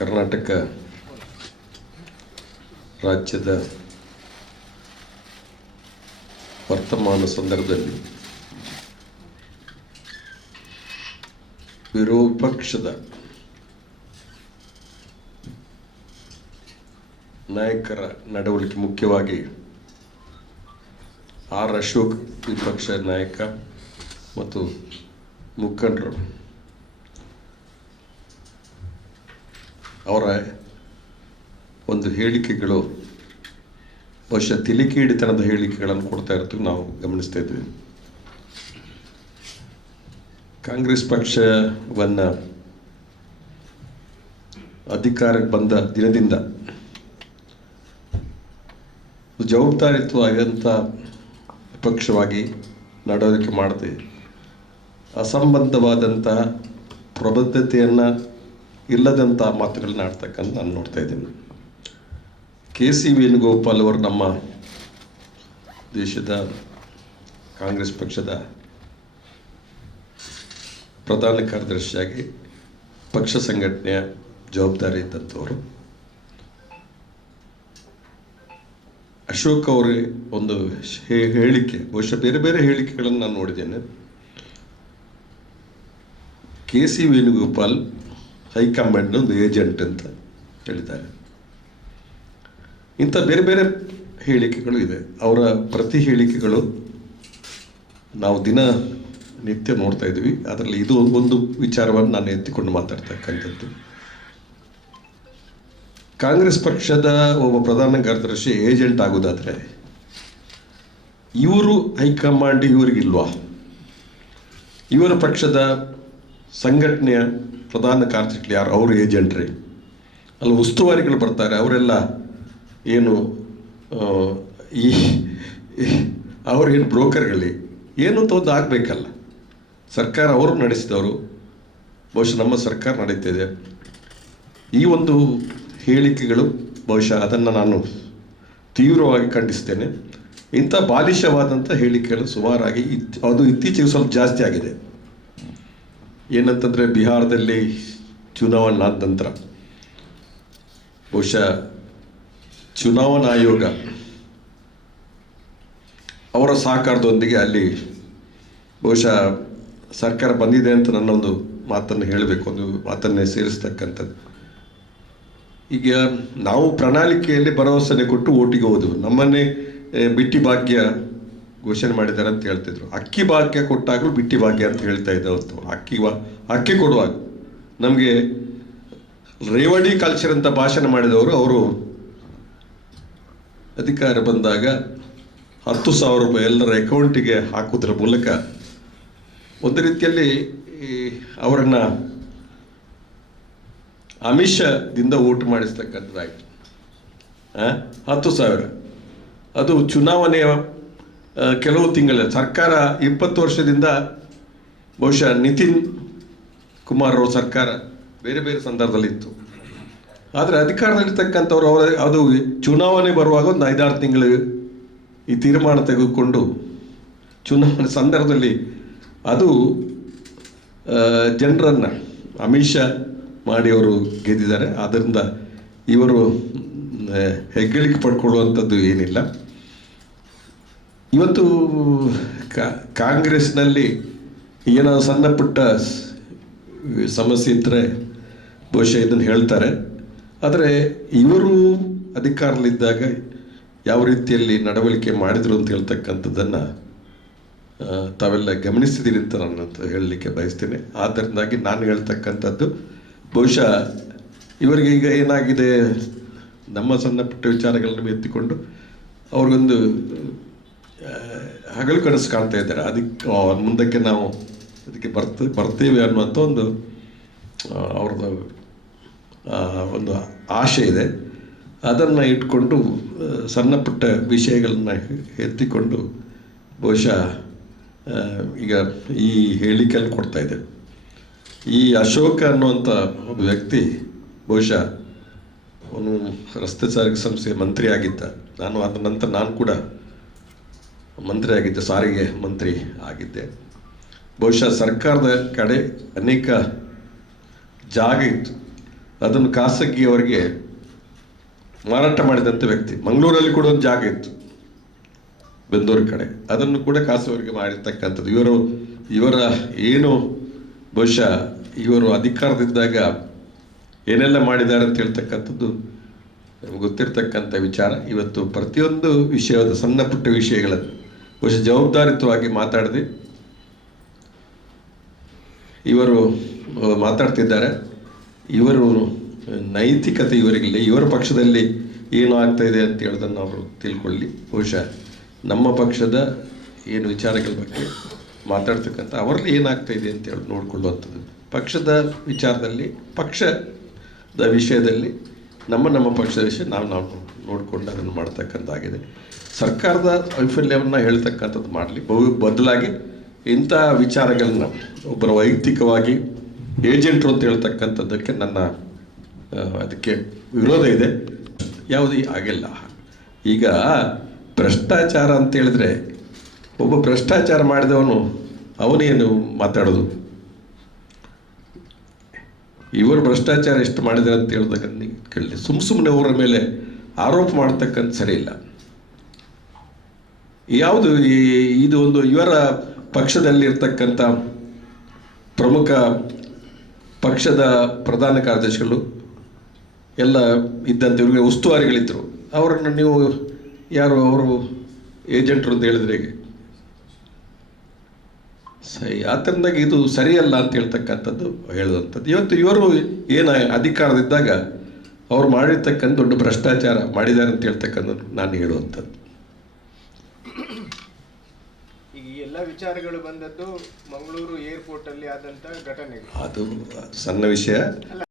ಕರ್ನಾಟಕ ರಾಜ್ಯದ ವರ್ತಮಾನ ಸಂದರ್ಭದಲ್ಲಿ ವಿರೋಧ ಪಕ್ಷದ ನಾಯಕರ ನಡವಳಿಕೆ ಮುಖ್ಯವಾಗಿ ಆರ್ ಅಶೋಕ್ ವಿಪಕ್ಷ ನಾಯಕ ಮತ್ತು ಮುಖಂಡರು ಅವರ ಒಂದು ಹೇಳಿಕೆಗಳು ಬಹುಶಃ ತಿಲಿಕೀಡಿತನದ ಹೇಳಿಕೆಗಳನ್ನು ಕೊಡ್ತಾ ಇರ್ತೀವಿ ನಾವು ಗಮನಿಸ್ತಾ ಇದ್ವಿ. ಕಾಂಗ್ರೆಸ್ ಪಕ್ಷವನ್ನು ಅಧಿಕಾರಕ್ಕೆ ಬಂದ ದಿನದಿಂದ ಜವಾಬ್ದಾರಿತ್ವವಾದಂಥ ಪಕ್ಷವಾಗಿ ನಡವಳಿಕೆ ಮಾಡ್ತೀವಿ ಅಸಂಬದ್ಧವಾದಂತಹ ಪ್ರಬದ್ಧತೆಯನ್ನು ಇಲ್ಲದಂಥ ಮಾತುಗಳನ್ನ ಆಡ್ತಕ್ಕಂಥ ನಾನು ನೋಡ್ತಾ ಇದ್ದೀನಿ. ಕೆ ಸಿ ವೇಣುಗೋಪಾಲ್ ಅವರು ನಮ್ಮ ದೇಶದ ಕಾಂಗ್ರೆಸ್ ಪಕ್ಷದ ಪ್ರಧಾನ ಕಾರ್ಯದರ್ಶಿಯಾಗಿ ಪಕ್ಷ ಸಂಘಟನೆಯ ಜವಾಬ್ದಾರಿ ಇದ್ದಂಥವರು. ಅಶೋಕ್ ಅವರೇ ಒಂದು ಹೇಳಿಕೆ, ಬಹುಶಃ ಬೇರೆ ಬೇರೆ ಹೇಳಿಕೆಗಳನ್ನು ನಾನು ನೋಡಿದ್ದೇನೆ. ಕೆ ಸಿ ವೇಣುಗೋಪಾಲ್ ಹೈಕಮಾಂಡ್ನ ಒಂದು ಏಜೆಂಟ್ ಅಂತ ಹೇಳಿದ್ದಾರೆ. ಇಂಥ ಬೇರೆ ಬೇರೆ ಹೇಳಿಕೆಗಳು ಇದೆ. ಅವರ ಪ್ರತಿ ಹೇಳಿಕೆಗಳು ನಾವು ದಿನ ನಿತ್ಯ ನೋಡ್ತಾ ಇದ್ದೀವಿ. ಅದರಲ್ಲಿ ಇದು ಒಂದು ವಿಚಾರವನ್ನು ನಾನು ಎತ್ತಿಕೊಂಡು ಮಾತಾಡ್ತಕ್ಕಂಥದ್ದು. ಕಾಂಗ್ರೆಸ್ ಪಕ್ಷದ ಒಬ್ಬ ಪ್ರಧಾನ ಕಾರ್ಯದರ್ಶಿ ಏಜೆಂಟ್ ಆಗೋದಾದರೆ ಇವರು ಹೈಕಮಾಂಡ್ ಇವರಿಗಿಲ್ವಾ? ಇವರ ಪಕ್ಷದ ಸಂಘಟನೆಯ ಪ್ರಧಾನ ಕಾರ್ಯದರ್ಶಿಗಳು ಯಾರು? ಅವರು ಏಜೆಂಟ್ರಿ ಅಲ್ಲಿ ಉಸ್ತುವಾರಿಗಳು ಬರ್ತಾರೆ. ಅವರೆಲ್ಲ ಏನು ಈ ಅವ್ರೇನು ಬ್ರೋಕರ್ಗಳಿ ಏನು ಒಂದು ಆಗಬೇಕಲ್ಲ. ಸರ್ಕಾರ ಅವರು ನಡೆಸಿದವರು. ಬಹುಶಃ ನಮ್ಮ ಸರ್ಕಾರ ನಡೀತಿದೆ. ಈ ಒಂದು ಹೇಳಿಕೆಗಳು ಬಹುಶಃ ಅದನ್ನು ನಾನು ತೀವ್ರವಾಗಿ ಖಂಡಿಸ್ತೇನೆ. ಇಂಥ ಬಾಲಿಶವಾದಂಥ ಹೇಳಿಕೆಗಳು ಸುಮಾರಾಗಿ ಇತ್ ಅದು ಇತ್ತೀಚೆಗೆ ಸ್ವಲ್ಪ ಜಾಸ್ತಿ ಆಗಿದೆ. ಏನಂತಂದರೆ ಬಿಹಾರದಲ್ಲಿ ಚುನಾವಣೆ ಆದ ನಂತರ ಬಹುಶಃ ಚುನಾವಣಾ ಆಯೋಗ ಅವರ ಸಹಕಾರದೊಂದಿಗೆ ಅಲ್ಲಿ ಬಹುಶಃ ಸರ್ಕಾರ ಬಂದಿದೆ ಅಂತ ನನ್ನೊಂದು ಮಾತನ್ನು ಹೇಳಬೇಕು, ಒಂದು ಮಾತನ್ನೇ ಸೇರಿಸ್ತಕ್ಕಂಥದ್ದು. ಈಗ ನಾವು ಪ್ರಣಾಳಿಕೆಯಲ್ಲಿ ಭರವಸೆನೆ ಕೊಟ್ಟು ಓಟಿಗೆ ಹೋದವು. ನಮ್ಮನ್ನೇ ಬಿಟ್ಟಿ ಭಾಗ್ಯ ಘೋಷಣೆ ಮಾಡಿದ್ದಾರೆ ಅಂತ ಹೇಳ್ತಿದ್ರು. ಅಕ್ಕಿ ಭಾಗ್ಯ ಕೊಟ್ಟಾಗಲೂ ಬಿಟ್ಟಿ ಭಾಗ್ಯ ಅಂತ ಹೇಳ್ತಾ ಇದ್ದವತ್ತು ಅಕ್ಕಿ ವಾ ಅಕ್ಕಿ ಕೊಡುವಾಗ ನಮಗೆ ರೇವಡಿ ಕಲ್ಚರ್ ಅಂತ ಭಾಷಣ ಮಾಡಿದವರು ಅವರು. ಅಧಿಕಾರ ಬಂದಾಗ ಹತ್ತು ಸಾವಿರ ರೂಪಾಯಿ ಎಲ್ಲರ ಅಕೌಂಟಿಗೆ ಹಾಕೋದ್ರ ಮೂಲಕ ಒಂದು ರೀತಿಯಲ್ಲಿ ಅವರನ್ನು ಆಮಿಷದಿಂದ ಓಟ್ ಮಾಡಿಸ್ತಕ್ಕಂಥದ್ದಾಯಿತು. ಆ? ಹತ್ತು ಸಾವಿರ. ಅದು ಚುನಾವಣೆಯ ಕೆಲವು ತಿಂಗಳ ಸರ್ಕಾರ ಇಪ್ಪತ್ತು ವರ್ಷದಿಂದ ಬಹುಶಃ ನಿತಿನ್ ಕುಮಾರ್ ಅವರ ಸರ್ಕಾರ ಬೇರೆ ಬೇರೆ ಸಂದರ್ಭದಲ್ಲಿತ್ತು. ಆದರೆ ಅಧಿಕಾರದಲ್ಲಿರ್ತಕ್ಕಂಥವ್ರು ಅವರ, ಅದು ಚುನಾವಣೆ ಬರುವಾಗ ಒಂದು ಐದಾರು ತಿಂಗಳು ಈ ತೀರ್ಮಾನ ತೆಗೆದುಕೊಂಡು ಚುನಾವಣೆ ಸಂದರ್ಭದಲ್ಲಿ ಅದು ಜನರನ್ನು ಅಮಿಷ ಮಾಡಿ ಅವರು ಗೆದ್ದಿದ್ದಾರೆ. ಆದ್ದರಿಂದ ಇವರು ಹೆಗ್ಗಳಿಕೆ ಪಡ್ಕೊಳ್ಳುವಂಥದ್ದು ಏನಿಲ್ಲ. ಇವತ್ತು ಕಾಂಗ್ರೆಸ್ನಲ್ಲಿ ಏನೋ ಸಣ್ಣ ಪುಟ್ಟ ಸಮಸ್ಯೆ ಇದ್ದರೆ ಬಹುಶಃ ಇದನ್ನು ಹೇಳ್ತಾರೆ. ಆದರೆ ಇವರು ಅಧಿಕಾರದಲ್ಲಿದ್ದಾಗ ಯಾವ ರೀತಿಯಲ್ಲಿ ನಡವಳಿಕೆ ಮಾಡಿದರು ಅಂತ ಹೇಳ್ತಕ್ಕಂಥದ್ದನ್ನು ತಾವೆಲ್ಲ ಗಮನಿಸಿದ್ದೀರಿ ಅಂತ ನಾನು ಅಂತ ಹೇಳಲಿಕ್ಕೆ ಬಯಸ್ತೇನೆ. ಆದ್ದರಿಂದಾಗಿ ನಾನು ಹೇಳ್ತಕ್ಕಂಥದ್ದು ಬಹುಶಃ ಇವರಿಗೆ ಈಗ ಏನಾಗಿದೆ, ನಮ್ಮ ಸಣ್ಣ ಪುಟ್ಟ ವಿಚಾರಗಳನ್ನು ಎತ್ತಿಕೊಂಡು ಅವ್ರಿಗೊಂದು ಹಗಲು ಕನಸು ಕಾಣ್ತಾ ಇದ್ದಾರೆ. ಅದಕ್ಕೆ ಮುಂದಕ್ಕೆ ನಾವು ಅದಕ್ಕೆ ಬರ್ತ, ಬರ್ತೇವೆ ಅನ್ನುವಂಥ ಒಂದು ಅವ್ರದ್ದು ಒಂದು ಆಶೆ ಇದೆ. ಅದನ್ನು ಇಟ್ಕೊಂಡು ಸಣ್ಣ ಪುಟ್ಟ ವಿಷಯಗಳನ್ನು ಎತ್ತಿಕೊಂಡು ಬಹುಶಃ ಈಗ ಈ ಹೇಳಿಕೆಯಲ್ಲಿ ಕೊಡ್ತಾ ಇದೆ ಈ ಅಶೋಕ ಅನ್ನುವಂಥ ಒಬ್ಬ ವ್ಯಕ್ತಿ ಬಹುಶಃ ಅವನು ರಸ್ತೆ ಸಾರಿಗೆ ಸಂಸ್ಥೆಯ ಮಂತ್ರಿ ಆಗಿದ್ದ ನಾನು ಅದ ನಂತರ ನಾನು ಕೂಡ ಮಂತ್ರಿ ಆಗಿದ್ದೆ, ಸಾರಿಗೆ ಮಂತ್ರಿ ಆಗಿದ್ದೆ. ಬಹುಶಃ ಸರ್ಕಾರದ ಕಡೆ ಅನೇಕ ಜಾಗ ಇತ್ತು. ಅದನ್ನು ಖಾಸಗಿಯವರಿಗೆ ಮಾರಾಟ ಮಾಡಿದಂಥ ವ್ಯಕ್ತಿ. ಮಂಗಳೂರಲ್ಲಿ ಕೂಡ ಒಂದು ಜಾಗ ಇತ್ತು ಬೆಂದೂರು ಕಡೆ. ಅದನ್ನು ಕೂಡ ಖಾಸಗಿಯವರಿಗೆ ಮಾಡಿರ್ತಕ್ಕಂಥದ್ದು. ಇವರು, ಇವರ ಏನು, ಬಹುಶಃ ಇವರು ಅಧಿಕಾರದಿದ್ದಾಗ ಏನೆಲ್ಲ ಮಾಡಿದ್ದಾರೆ ಅಂತ ಹೇಳ್ತಕ್ಕಂಥದ್ದು ಗೊತ್ತಿರ್ತಕ್ಕಂಥ ವಿಚಾರ. ಇವತ್ತು ಪ್ರತಿಯೊಂದು ವಿಷಯದ ಸಣ್ಣ ಪುಟ್ಟ ವಿಷಯಗಳನ್ನು ಬಹುಶಃ ಜವಾಬ್ದಾರಿತ್ವವಾಗಿ ಮಾತಾಡಿದೆ ಇವರು ಮಾತಾಡ್ತಿದ್ದಾರೆ. ಇವರು ನೈತಿಕತೆ ಇವರಿಗಿಲ್ಲ. ಇವರ ಪಕ್ಷದಲ್ಲಿ ಏನು ಆಗ್ತಾ ಇದೆ ಅಂತ ಹೇಳೋದನ್ನು ಅವರು ತಿಳ್ಕೊಳ್ಳಿ. ಬಹುಶಃ ನಮ್ಮ ಪಕ್ಷದ ಏನು ವಿಚಾರಗಳ ಬಗ್ಗೆ ಮಾತಾಡ್ತಕ್ಕಂಥ ಅವರಲ್ಲಿ ಏನಾಗ್ತಾ ಇದೆ ಅಂತ ಹೇಳಿ ನೋಡ್ಕೊಳ್ಳುವಂಥದ್ದು. ಪಕ್ಷದ ವಿಚಾರದಲ್ಲಿ, ಪಕ್ಷದ ವಿಷಯದಲ್ಲಿ ನಮ್ಮ ನಮ್ಮ ಪಕ್ಷದ ವಿಷಯ ನಾವು ನಾವು ನೋಡಿಕೊಂಡು ಅದನ್ನು ಮಾಡ್ತಕ್ಕಂಥದ್ದಾಗಿದೆ ಸರ್ಕಾರದ ವೈಫಲ್ಯವನ್ನು ಹೇಳ್ತಕ್ಕಂಥದ್ದು ಮಾಡಲಿ. ಬಹು ಬದಲಾಗಿ ಇಂಥ ವಿಚಾರಗಳನ್ನ ಒಬ್ಬರ ವೈಯಕ್ತಿಕವಾಗಿ ಏಜೆಂಟ್ರು ಅಂತ ಹೇಳ್ತಕ್ಕಂಥದ್ದಕ್ಕೆ ನನ್ನ ಅದಕ್ಕೆ ವಿರೋಧ ಇದೆ. ಯಾವುದೇ ಆಗಿಲ್ಲ ಈಗ ಭ್ರಷ್ಟಾಚಾರ ಅಂತ ಹೇಳಿದ್ರೆ ಒಬ್ಬ ಭ್ರಷ್ಟಾಚಾರ ಮಾಡಿದವನು ಅವನೇನು ಮಾತಾಡೋದು. ಇವರು ಭ್ರಷ್ಟಾಚಾರ ಎಷ್ಟು ಮಾಡಿದ್ದಾರೆ ಅಂತ ಹೇಳಿದಾಗ ಕೇಳಿ ಸುಮ್ಮ ಸುಮ್ಮನೆ ಅವರ ಮೇಲೆ ಆರೋಪ ಮಾಡ್ತಕ್ಕಂಥ ಸರಿ ಇಲ್ಲ. ಯಾವುದು ಈ- ಇದು ಒಂದು ಇವರ ಪಕ್ಷದಲ್ಲಿರ್ತಕ್ಕಂಥ ಪ್ರಮುಖ ಪಕ್ಷದ ಪ್ರಧಾನ ಕಾರ್ಯದರ್ಶಿಗಳು ಎಲ್ಲ ಇದ್ದಂಥ ಇವರಿಗೆ ಉಸ್ತುವಾರಿಗಳಿದ್ದರು ಅವರನ್ನು ನೀವು ಯಾರು ಅವರು ಏಜೆಂಟ್ರು ಅಂತ ಹೇಳಿದ್ರೆ ಸರಿ ಆತರಿಂದಾಗಿ ಇದು ಸರಿಯಲ್ಲ ಅಂತ ಹೇಳ್ತಕ್ಕಂಥದ್ದು ಹೇಳುವಂಥದ್ದು. ಇವತ್ತು ಇವರು ಏನು ಅಧಿಕಾರದಿದ್ದಾಗ ಅವ್ರು ಮಾಡಿರ್ತಕ್ಕಂಥ ದೊಡ್ಡ ಭ್ರಷ್ಟಾಚಾರ ಮಾಡಿದ್ದಾರೆ ಅಂತ ಹೇಳ್ತಕ್ಕಂಥದ್ದು ನಾನು ಹೇಳುವಂಥದ್ದು. ಈಗ ಈ ಎಲ್ಲ ವಿಚಾರಗಳು ಬಂದದ್ದು ಮಂಗಳೂರು ಏರ್ಪೋರ್ಟ್ ಅಲ್ಲಿ ಆದಂತ ಘಟನೆ ಅದು ಸಣ್ಣ ವಿಷಯ.